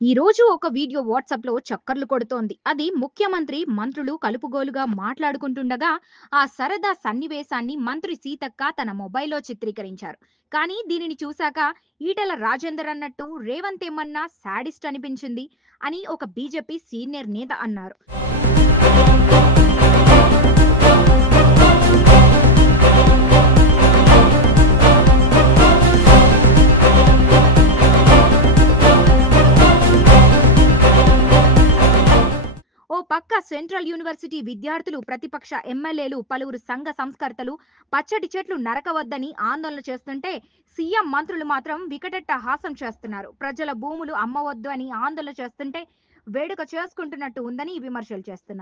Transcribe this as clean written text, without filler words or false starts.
ఈ రోజు ఒక వీడియో వాట్సాప్‌లో చక్కర్లు కొడుతోంది. అది ముఖ్యమంత్రి, మంత్రులు కలుపుగోలుగా మాట్లాడుకుంటుండగా, ఆ సరదా సన్నివేశాన్ని మంత్రి సీతక్క తన మొబైల్‌లో చిత్రీకరించారు. కానీ దీనిని చూశాక ఈటెల రాజేందర్ అన్నట్టు రేవంత్ ఏమన్నా శాడిస్ట్ అనిపించింది అని ఒక బీజేపీ సీనియర్ నేత అన్నారు. ఓ పక్క సెంట్రల్ యూనివర్సిటీ విద్యార్థులు, ప్రతిపక్ష ఎమ్మెల్యేలు, పలువురు సంఘ సంస్కర్తలు పచ్చటి చెట్లు నరకవద్దని ఆందోళన చేస్తుంటే, సీఎం మంత్రులు మాత్రం వికటట్టహాసం చేస్తున్నారు. ప్రజల భూములు అమ్మవద్దు అని ఆందోళన చేస్తుంటే వేడుక చేసుకుంటున్నట్టు ఉందని విమర్శలు చేస్తున్నారు.